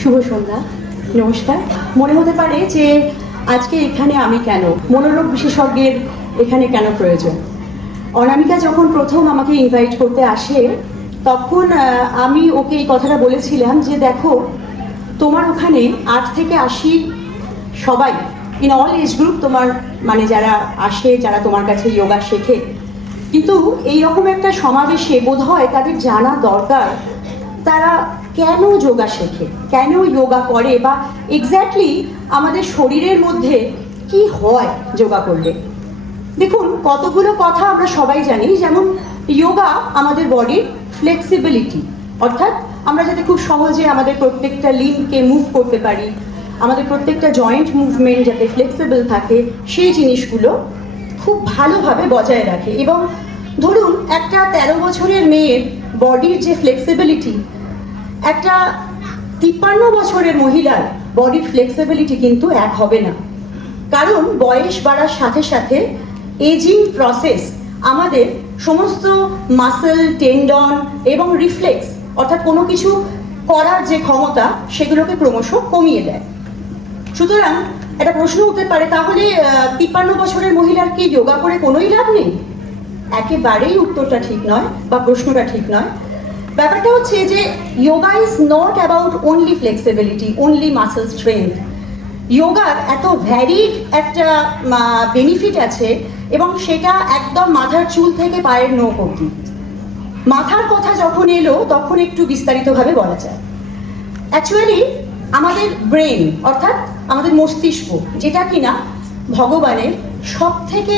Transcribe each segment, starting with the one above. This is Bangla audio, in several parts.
শুভ সন্ধ্যা, নমস্কার। মনে হতে পারে যে আজকে এখানে আমি কেন, মনোরোগ বিশেষজ্ঞের এখানে কেন প্রয়োজন। অনামিকা যখন প্রথম আমাকে ইনভাইট করতে আসে তখন আমি ওকে এই কথাটা বলেছিলাম যে দেখো, তোমার ওখানে 8 থেকে 80 সবাই ইন অল এজ গ্রুপ তোমার মানে যারা আসে, যারা তোমার কাছে যোগা শেখে, কিন্তু এইরকম একটা সমাবেশে বোধ হয় তাদের জানা দরকার তারা কেন যোগা শেখে, কেন যোগা করে, বা এক্স্যাক্টলি আমাদের শরীরের মধ্যে কি হয় যোগা করলে। দেখুন, কতগুলো কথা আমরা সবাই জানি, যেমন যোগা আমাদের বডির ফ্লেক্সিবিলিটি, অর্থাৎ আমরা যাতে খুব সহজে আমাদের প্রত্যেকটা লিম্বকে মুভ করতে পারি, আমাদের প্রত্যেকটা জয়েন্ট মুভমেন্ট যাতে ফ্লেক্সিবল থাকে, সেই জিনিসগুলো খুব ভালোভাবে বজায় রাখে। এবং ধরুন একটা 13 বছরের মেয়ের বডির যে ফ্লেক্সিবিলিটি, একটা 53 বছরের মহিলার বডির ফ্লেক্সিবিলিটি কিন্তু এক হবে না। কারণ বয়স বাড়ার সাথে সাথে এজিং প্রসেস আমাদের সমস্ত মাসল, টেন্ডন এবং রিফ্লেক্স, অর্থাৎ কোনো কিছু করার যে ক্ষমতা, সেগুলোকে ক্রমশ কমিয়ে দেয়। সুতরাং একটা প্রশ্ন হতে পারে, তাহলে 53 বছরের মহিলার কি যোগা করে কোনোই লাভ নেই? একেবারেই উত্তরটা ঠিক নয়, বা প্রশ্নটা ঠিক নয়। ব্যাপারটা হচ্ছে যে yoga is not about only flexibility, only muscle strength. যোগার এত ভ্যারিড একটা বেনিফিট আছে, এবং সেটা একদম মাথার চুল থেকে পায়ের নখ অবধি। মাথার কথা যখন এলো তখন একটু বিস্তারিতভাবে বলা যায়। অ্যাকচুয়ালি আমাদের ব্রেন, অর্থাৎ আমাদের মস্তিষ্ক, যেটা কিনা ভগবানের সব থেকে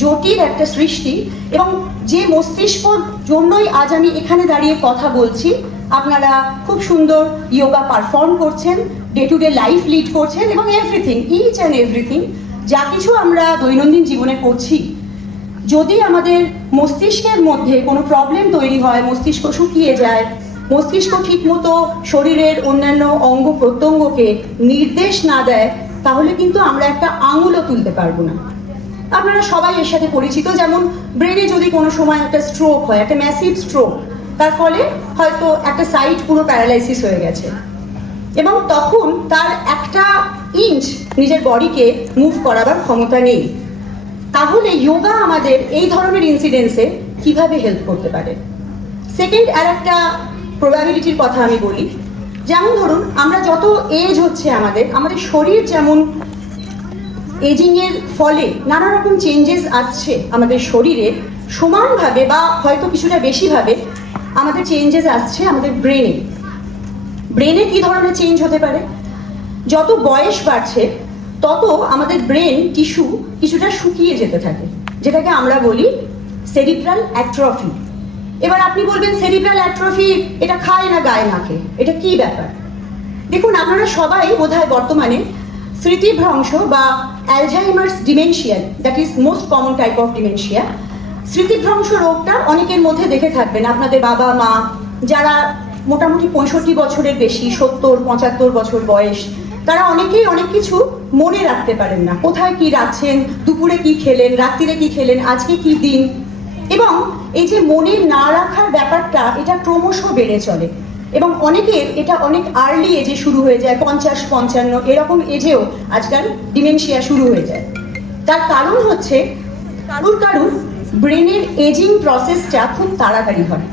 জটিল একটা সৃষ্টি, এবং যে মস্তিষ্কর জন্যই আজ আমি এখানে দাঁড়িয়ে কথা বলছি। আপনারা খুব সুন্দর যোগা পারফর্ম করছেন, day to day life lead করছেন, এবং এভরিথিং, ইচ অ্যান্ড এভরিথিং যা কিছু আমরা দৈনন্দিন জীবনে করছি, যদি আমাদের মস্তিষ্কের মধ্যে কোনো প্রবলেম তৈরি হয়, মস্তিষ্ক শুকিয়ে যায়, মস্তিষ্ক ঠিকমতো শরীরের অন্যান্য অঙ্গ প্রত্যঙ্গকে নির্দেশ না দেয়, তাহলে কিন্তু আমরা একটা আঙুলও তুলতে পারবো না। আপনারা সবাই এর সাথে পরিচিত, যেমন ব্রেনে যদি কোনো সময় একটা স্ট্রোক হয়, একটা ম্যাসিভ স্ট্রোক, তার ফলে হয়তো একটা সাইড পুরো প্যারালাইসিস হয়ে গেছে, এবং তখন তার একটা ইঞ্চ নিজের বডিকে মুভ করাবার ক্ষমতা নেই। তাহলে যোগা আমাদের এই ধরনের ইনসিডেন্সে কিভাবে হেল্প করতে পারে? সেকেন্ড আর একটা প্রবাবিলিটির কথা আমি বলি। যেমন ধরুন, আমরা যত এজ হচ্ছে আমাদের শরীর যেমন এজিং এর ফলে নানা রকম চেঞ্জেস আসছে আমাদের শরীরে, সমানভাবে বা হয়তো কিছুটা বেশিভাবে আমাদের চেঞ্জেস আসছে আমাদের ব্রেনে। ব্রেনে কি ধরনের চেঞ্জ হতে পারে? যত বয়স বাড়ছে তত আমাদের ব্রেন টিস্যু কিছুটা শুকিয়ে যেতে থাকে, যেটাকে আমরা বলি সেরিব্রাল অ্যাট্রফি। এবার আপনি বলবেন, সেরিব্রাল অ্যাট্রফি এটা খায় না গায়ে মাখে, এটা কি ব্যাপার? দেখুন, আপনারা সবাই বোধহয় বর্তমানে স্মৃতিভ্রংশ বা Alzheimer's dementia, that is most common type of dementia, স্মৃতিভ্রংশ রোগটা অনেকের মধ্যে দেখে থাকবেন। আপনাদের বাবা মা যারা মোটামুটি 65 বছরের বেশি, 70-75 বছর বয়স, তারা অনেকেই অনেক কিছু মনে রাখতে পারেন না। কোথায় কি রাখছেন, দুপুরে কি খেলেন, রাত্রিরে কি খেলেন, আজকে কি দিন। এবং এই যে মনে না রাখার ব্যাপারটা, এটা ক্রমশ বেড়ে চলে, এবং অনেকের এটা অনেক আর্লি এজে শুরু হয়ে যায়, 50-55 এরকম এজেও আজকাল ডিমেনশিয়া শুরু হয়ে যায়। তার কারণ হচ্ছে কারুর ব্রেনের এজিং প্রসেসটা খুব তাড়াতাড়ি হয়।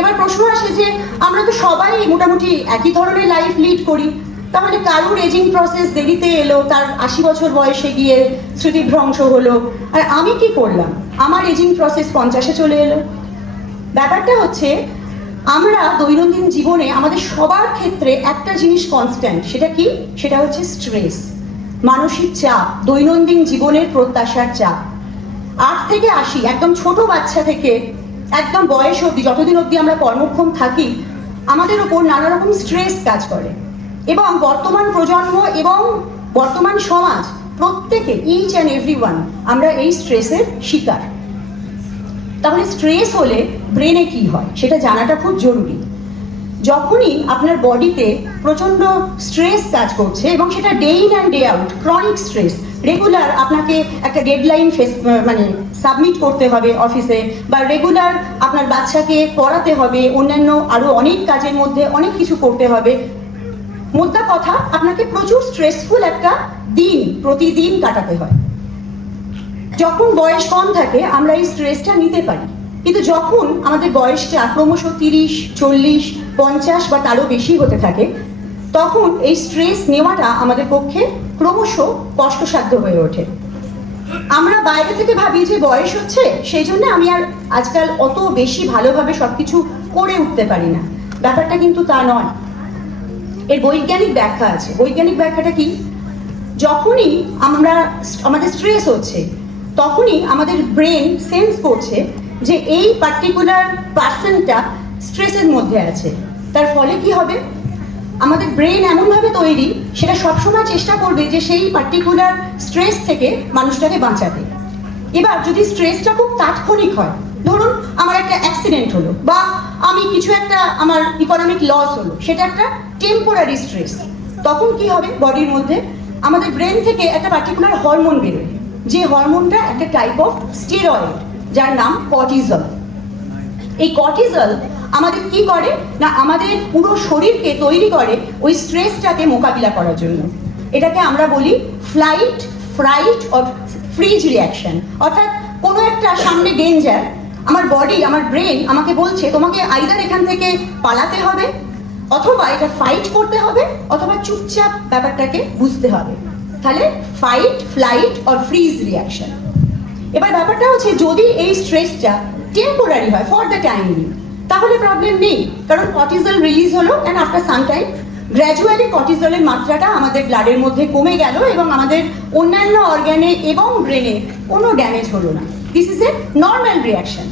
এবার প্রশ্ন আসে যে আমরা তো সবাই মোটামুটি একই ধরনের লাইফ লিড করি, তাহলে কারুর এজিং প্রসেস দেরিতে এলো, তার 80 বছর বয়সে গিয়ে স্মৃতিভ্রংশ হলো, আর আমি কি করলাম, আমার এজিং প্রসেস 50-এ চলে এলো। ব্যাপারটা হচ্ছে, আমরা দৈনন্দিন জীবনে আমাদের সবার ক্ষেত্রে একটা জিনিস কনস্ট্যান্ট, সেটা কি? সেটা হচ্ছে স্ট্রেস, মানসিক চাপ, দৈনন্দিন জীবনের প্রত্যাশার চাপ। 8 থেকে 80, একদম ছোট বাচ্চা থেকে একদম বয়স অবধি, যতদিন অবধি আমরা কর্মক্ষম থাকি, আমাদের ওপর নানা রকম স্ট্রেস কাজ করে। এবং বর্তমান প্রজন্ম এবং বর্তমান সমাজ, প্রত্যেকে, ইচ অ্যান্ড এভরিওয়ান, আমরা এই স্ট্রেসের শিকার। তাহলে স্ট্রেস হলে ব্রেনে কি হয় সেটা জানাটা খুব জরুরি। যখনই আপনার বডিতে প্রচন্ড স্ট্রেস কাজ করছে, এবং সেটা day in and day out, chronic stress, regular আপনাকে একটা ডেডলাইন মানে সাবমিট করতে হবে অফিসে, বা রেগুলার আপনার বাচ্চাকে পড়াতে হবে, অন্যান্য আরো অনেক কাজের মধ্যে অনেক কিছু করতে হবে, মোদ্দা কথা, আপনাকে প্রচুর স্ট্রেসফুল একটা দিন প্রতিদিন কাটাতে হয়। যখন বয়স কম থাকে আমরা এই স্ট্রেসটা নিতে পারি, কিন্তু যখন আমাদের বয়সটা ক্রমশ 30, 40, 50 বা তারও বেশি হতে থাকে, তখন এই স্ট্রেস নেওয়াটা আমাদের পক্ষে ক্রমশ কষ্টসাধ্য হয়ে ওঠে। আমরা বাইরে থেকে ভাবি যে বয়স হচ্ছে, সেই জন্য আমি আর আজকাল অত বেশি ভালোভাবে সবকিছু করে উঠতে পারি না। ব্যাপারটা কিন্তু তা নয়। এর বৈজ্ঞানিক ব্যাখ্যা আছে। বৈজ্ঞানিক ব্যাখ্যাটা কি? যখনই আমাদের স্ট্রেস হচ্ছে, তখনই আমাদের ব্রেন সেন্স করছে যে এই পার্টিকুলার পার্সনটা স্ট্রেসের মধ্যে আছে। তার ফলে কি হবে, আমাদের ব্রেন এমনভাবে তৈরি, সেটা সবসময় চেষ্টা করবে যে সেই পার্টিকুলার স্ট্রেস থেকে মানুষটাকে বাঁচাতে। এবার যদি স্ট্রেসটা খুব তাৎক্ষণিক হয়, ধরুন আমার একটা অ্যাক্সিডেন্ট হলো, বা আমি কিছু একটা আমার ইকোনমিক লস হলো, সেটা একটা টেম্পোরারি স্ট্রেস, তখন কি হবে, বডির মধ্যে আমাদের ব্রেন থেকে একটা পার্টিকুলার হরমোন বেরোয়, যে হরমোনটা একটা টাইপ অফ স্টেরয়েড, যার নাম কর্টিজল। এই কর্টিজল আমাদের কি করে না, আমাদের পুরো শরীরকে তৈরি করে ওই স্ট্রেসটাকে মোকাবিলা করার জন্য। এটাকে আমরা বলি flight, fruit or freeze reaction. অর্থাৎ কোনো একটা সামনে ডেঞ্জার, আমার বডি, আমার ব্রেন আমাকে বলছে তোমাকে আইদার এখান থেকে পালাতে হবে, অথবা এটা ফাইট করতে হবে, অথবা চুপচাপ ব্যাপারটাকে বুঝতে হবে। তাহলে fight, flight or freeze reaction. এবার ব্যাপারটা হচ্ছে, যদি এই স্ট্রেসটা টেম্পোরারি হয়, ফর দ্য টাইম বিং, তাহলে প্রবলেম নেই, কারণ কর্টিজল রিলিজ হলো, and after some time gradually কর্টিজলের মাত্রাটা আমাদের ব্লাডের মধ্যে কমে গেল, এবং আমাদের অন্যান্য অর্গানে এবং ব্রেনে কোনো ড্যামেজ হলো না। This is a normal reaction,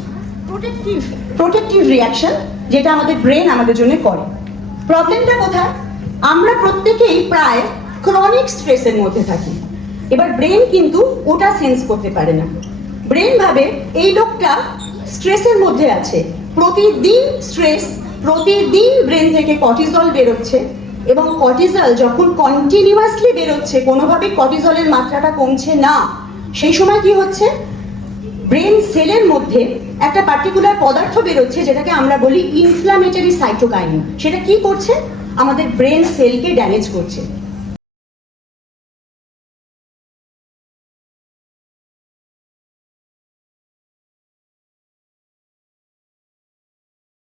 protective reaction, যেটা আমাদের ব্রেন আমাদের জন্য করে। প্রবলেমটা কোথায়? আমরা প্রত্যেকেই প্রায় ক্রনিক স্ট্রেসের মধ্যে থাকি। এবার ব্রেন কিন্তু ওটা সেন্স করতে পারে না। ব্রেন ভাবে এই লোকটা স্ট্রেসের মধ্যে আছে, প্রতিদিন স্ট্রেস, প্রতিদিন ব্রেন থেকে কর্টিজল বেরোচ্ছে, এবং কর্টিজল যখন কন্টিনিউয়াসলি বেরোচ্ছে, কোনোভাবেই কর্টিজলের মাত্রাটা কমছে না, সেই সময় কি হচ্ছে, ব্রেন সেলের মধ্যে একটা পার্টিকুলার পদার্থ বেরোচ্ছে, যেটাকে আমরা বলি ইনফ্লামেটরি সাইটোকাইন। সেটা কি করছে? আমাদের ব্রেন সেলকে ড্যামেজ করছে।